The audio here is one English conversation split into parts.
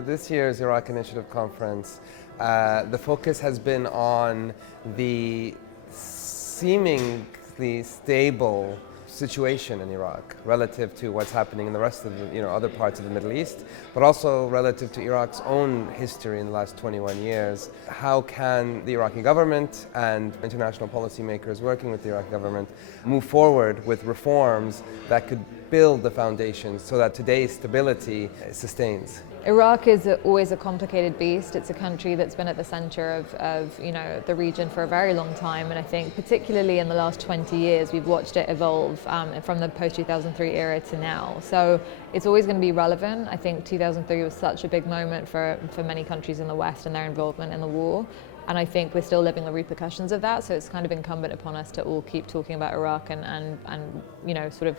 For this year's Iraq Initiative Conference, the focus has been on the seemingly stable situation in Iraq relative to what's happening in the rest of the other parts of the Middle East, but also relative to Iraq's own history in the last 21 years. How can the Iraqi government and international policymakers working with the Iraqi government move forward with reforms that could build the foundations so that today's stability sustains? Iraq is always a complicated beast. It's a country that's been at the center of the region for a very long time, and I think particularly in the last 20 years we've watched it evolve from the post-2003 era to now. So it's always going to be relevant. I think 2003 was such a big moment for many countries in the West and their involvement in the war, and I think we're still living the repercussions of that, so it's kind of incumbent upon us to all keep talking about Iraq and sort of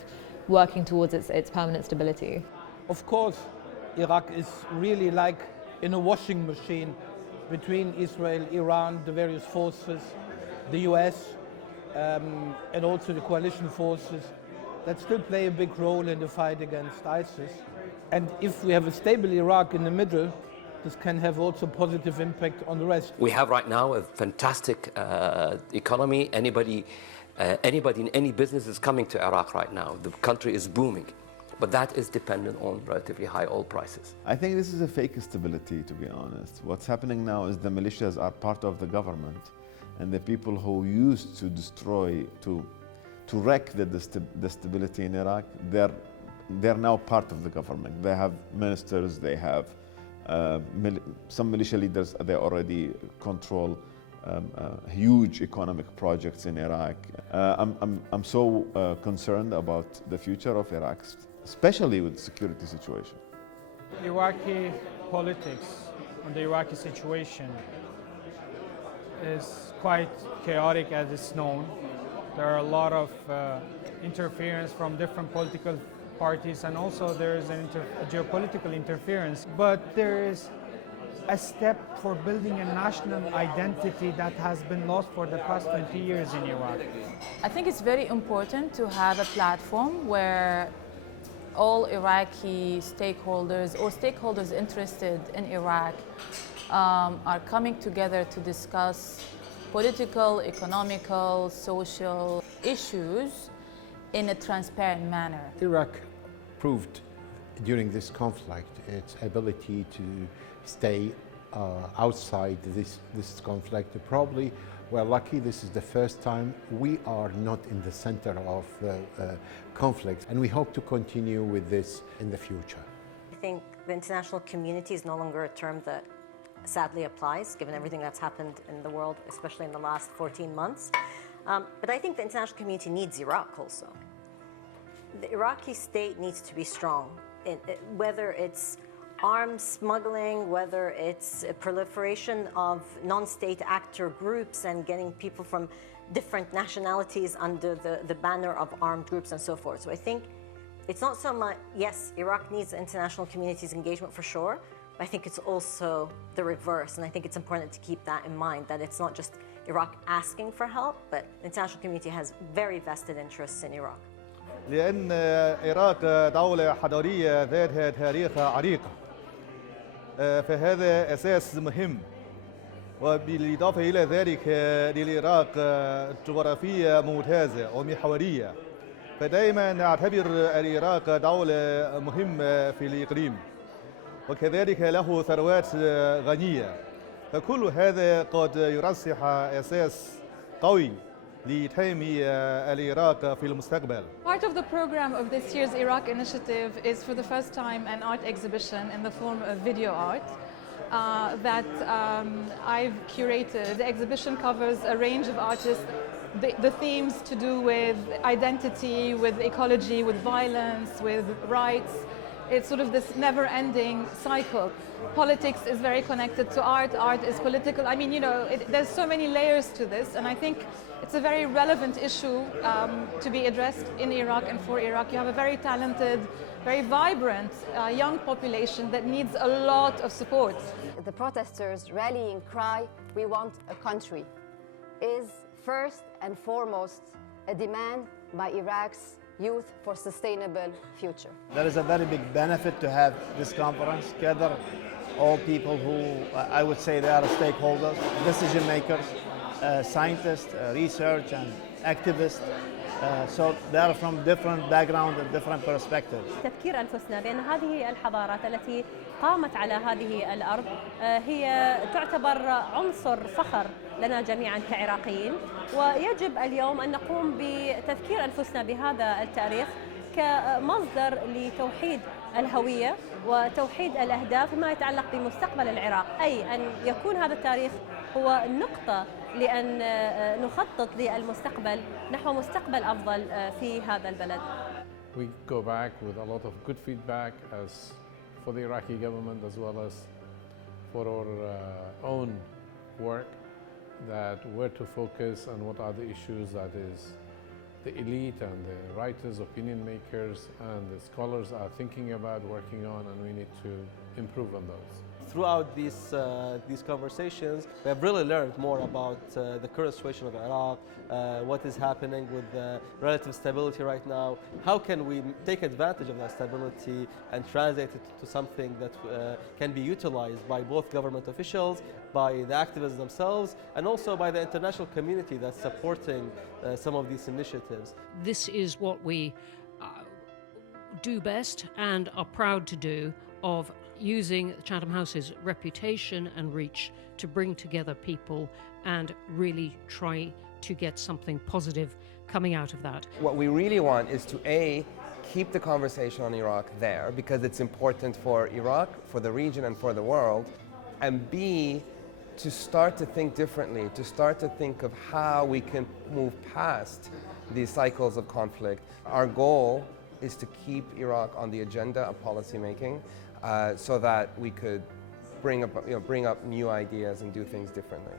working towards its permanent stability. Of course, Iraq is really like in a washing machine between Israel, Iran, the various forces, the US, and also the coalition forces that still play a big role in the fight against ISIS. And if we have a stable Iraq in the middle, this can have also positive impact on the rest. We have right now a fantastic economy. Anybody in any business is coming to Iraq right now. The country is booming. But that is dependent on relatively high oil prices. I think this is a fake stability, to be honest. What's happening now is the militias are part of the government, and the people who used to destroy, to wreck the stability in Iraq, they're now part of the government. They have ministers, they have some militia leaders, they already control huge economic projects in Iraq. I'm so concerned about the future of Iraq, especially with the security situation. Iraqi politics and the Iraqi situation is quite chaotic as it's known. There are a lot of interference from different political parties, and also there is a geopolitical interference. But there is a step for building a national identity that has been lost for the past 20 years in Iraq. I think it's very important to have a platform where all Iraqi stakeholders or stakeholders interested in Iraq are coming together to discuss political, economical, social issues in a transparent manner. Iraq proved during this conflict its ability to stay outside this conflict. Probably we're lucky this is the first time we are not in the center of the conflict, and we hope to continue with this in the future. I think the international community is no longer a term that sadly applies, given everything that's happened in the world, especially in the last 14 months. But I think the international community needs Iraq also. The Iraqi state needs to be strong, whether it's arms smuggling, whether it's a proliferation of non-state actor groups and getting people from different nationalities under the banner of armed groups and so forth. So I think it's not so much, yes, Iraq needs the international community's engagement for sure, but I think it's also the reverse. And I think it's important to keep that in mind, that it's not just Iraq asking for help, but the international community has very vested interests in Iraq. لأن العراق دولة حضارية ذاتها تاريخ عريق، فهذا أساس مهم. وبالإضافة إلى ذلك للعراق جغرافية ممتازة ومحورية، فدائما نعتبر العراق دولة مهمة في الإقليم، وكذلك له ثروات غنية، فكل هذا قد يرسخ أساس قوي لتنمية العراق في المستقبل. Part of the program of this year's Iraq Initiative is for the first time an art exhibition in the form of video art that I've curated. The exhibition covers a range of artists, the themes to do with identity, with ecology, with violence, with rights. It's sort of this never-ending cycle. Politics is very connected to art, art is political. I mean, there's so many layers to this, and I think it's a very relevant issue to be addressed in Iraq and for Iraq. You have a very talented, very vibrant young population that needs a lot of support. The protesters' rallying cry, "We want a country," is first and foremost a demand by Iraq's youth for sustainable future. There is a very big benefit to have this conference, gather all people who I would say they are stakeholders, decision makers, scientists, research and activists. So they are from different backgrounds and different perspectives. تذكير أنفسنا بأن هذه الحضارات التي قامت على هذه الأرض هي تعتبر عنصر فخر لنا جميعا كعراقيين، ويجب اليوم أن نقوم بتذكير أنفسنا بهذا التاريخ كمصدر لتوحيد الهوية وتوحيد الأهداف فيما يتعلق بمستقبل العراق، أي أن يكون هذا التاريخ هو نقطة لأن نخطط للمستقبل نحو مستقبل أفضل في هذا البلد. We go back with a lot of good feedback as for the Iraqi government as well as for our own work, that where to focus and what are the issues that is the elite and the writers, opinion makers and the scholars are thinking about working on, and we need to improve on those. Throughout these conversations, we have really learned more about the current situation of Iraq, what is happening with relative stability right now, how can we take advantage of that stability and translate it to something that can be utilized by both government officials, by the activists themselves, and also by the international community that's supporting some of these initiatives. This is what we do best and are proud to do, of using Chatham House's reputation and reach to bring together people and really try to get something positive coming out of that. What we really want is to A, keep the conversation on Iraq there because it's important for Iraq, for the region and for the world, and B, to start to think differently, to start to think of how we can move past these cycles of conflict. Our goal is to keep Iraq on the agenda of policy making so that we could bring up new ideas and do things differently.